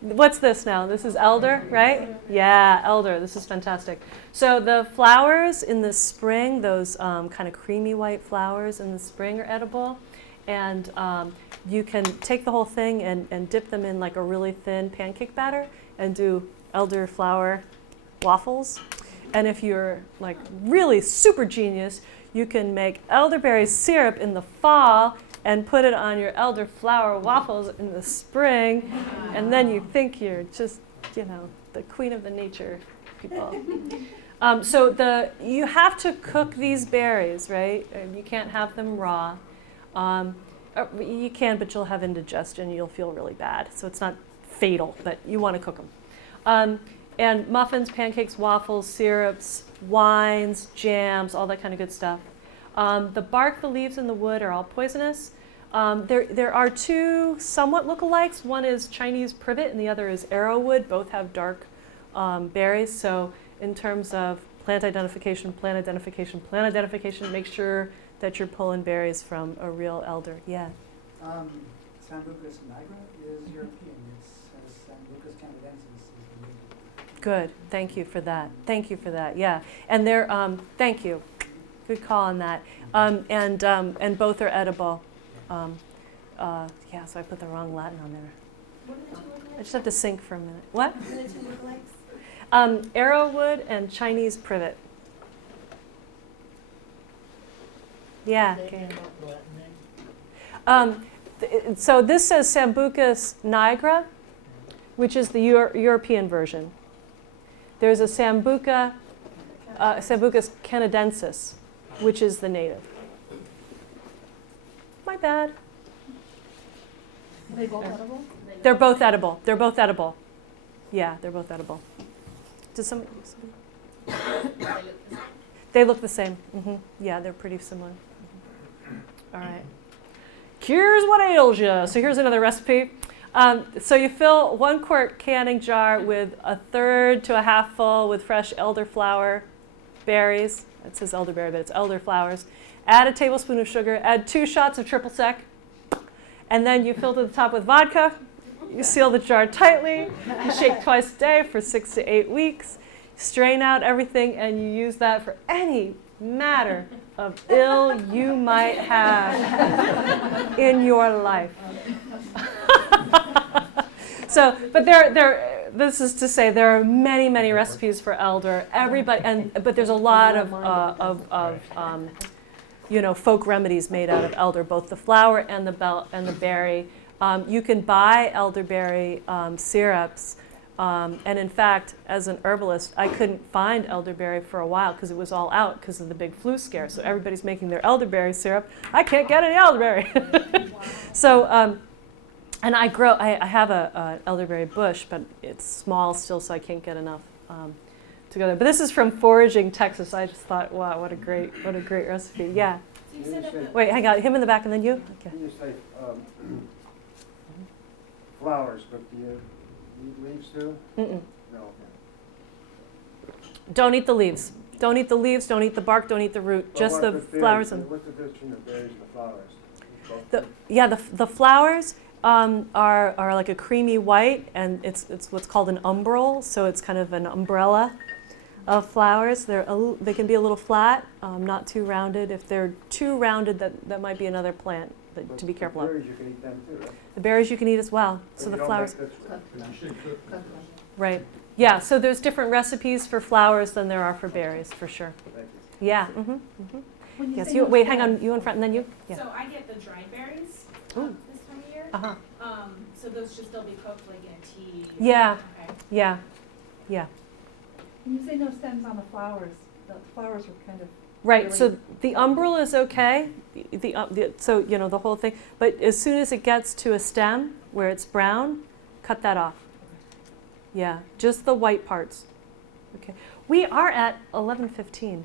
What's this now? This is elder, right? Yeah, elder. This is fantastic. So the flowers in the spring, those kind of creamy white flowers in the spring are edible. And you can take the whole thing and dip them in like a really thin pancake batter and do elderflower waffles. And if you're like really super genius, you can make elderberry syrup in the fall and put it on your elderflower waffles in the spring, and then you think you're just, the queen of the nature people. So you have to cook these berries, right? You can't have them raw. You can, but you'll have indigestion. You'll feel really bad. So it's not fatal, but you want to cook them. And muffins, pancakes, waffles, syrups, wines, jams, all that kind of good stuff. The bark, the leaves, and the wood are all poisonous. There are two somewhat lookalikes. One is Chinese privet and the other is arrowwood. Both have dark berries. So in terms of plant identification, make sure that you're pulling berries from a real elder. Yeah. Sambucus nigra is European. It says Sambucus canadensis is the native. Good. Thank you for that. Yeah. And they're, thank you. Good call on that. And both are edible. So I put the wrong Latin on there. What are the two lookalikes? I just have to think for a minute. What? What are the two lookalikes? Arrowwood and Chinese privet. Yeah. Okay. So this says Sambucus nigra, which is the European version. There's a Sambucus canadensis, which is the native. My bad. Are they both edible? They're both edible. Yeah, they're both edible. Does somebody? They look the same. Mm-hmm. Yeah, they're pretty similar. Mm-hmm. All right. Cures what ails you. So here's another recipe. So you fill 1 quart canning jar with 1/3 to a half full with fresh elderflower berries. It says elderberry, but it's elderflowers. Add a tablespoon of sugar. Add 2 shots of triple sec. And then you fill to the top with vodka. You seal the jar tightly. You shake twice a day for 6 to 8 weeks. Strain out everything, and you use that for any matter of ill you might have in your life. So, but this is to say there are many, many recipes for elder. But there's a lot of folk remedies made out of elder, both the flower and the berry. You can buy elderberry syrups. And in fact, as an herbalist, I couldn't find elderberry for a while because it was all out because of the big flu scare. So everybody's making their elderberry syrup. I can't get any elderberry. So, and I have an elderberry bush, but it's small still, so I can't get enough together. But this is from Foraging, Texas. I just thought, wow, what a great recipe. Yeah. So you said Wait, hang on. Him in the back, and then you. Okay. You say flowers, but do you need leaves too? Mm-mm. No. Don't eat the leaves. Don't eat the leaves. Don't eat the bark. Don't eat the root. But Just the flowers and. What's the difference between the berries and the flowers? The flowers are like a creamy white, and it's what's called an umbral. So it's kind of an umbrella of flowers. They can be a little flat, not too rounded. If they're too rounded, that might be another plant to be careful of. The berries you can eat them too, right? The berries you can eat as well. So But the you don't flowers, make this one. right? Yeah. So there's different recipes for flowers than there are for berries, for sure. Thank you. Yeah. Mm-hmm. Mm-hmm. when you Yes. say You no wait. Hang stems- on. You in front, and then you. Yeah. So I get the dried berries Ooh. this time of year. Uh huh. So those should still be cooked like in a tea? Yeah. Okay. Yeah. Yeah. When you say no stems on the flowers are kind of Right. really- So the umbral is okay. So the whole thing. But as soon as it gets to a stem where it's brown, cut that off. Yeah. Just the white parts. Okay. We are at 11:15.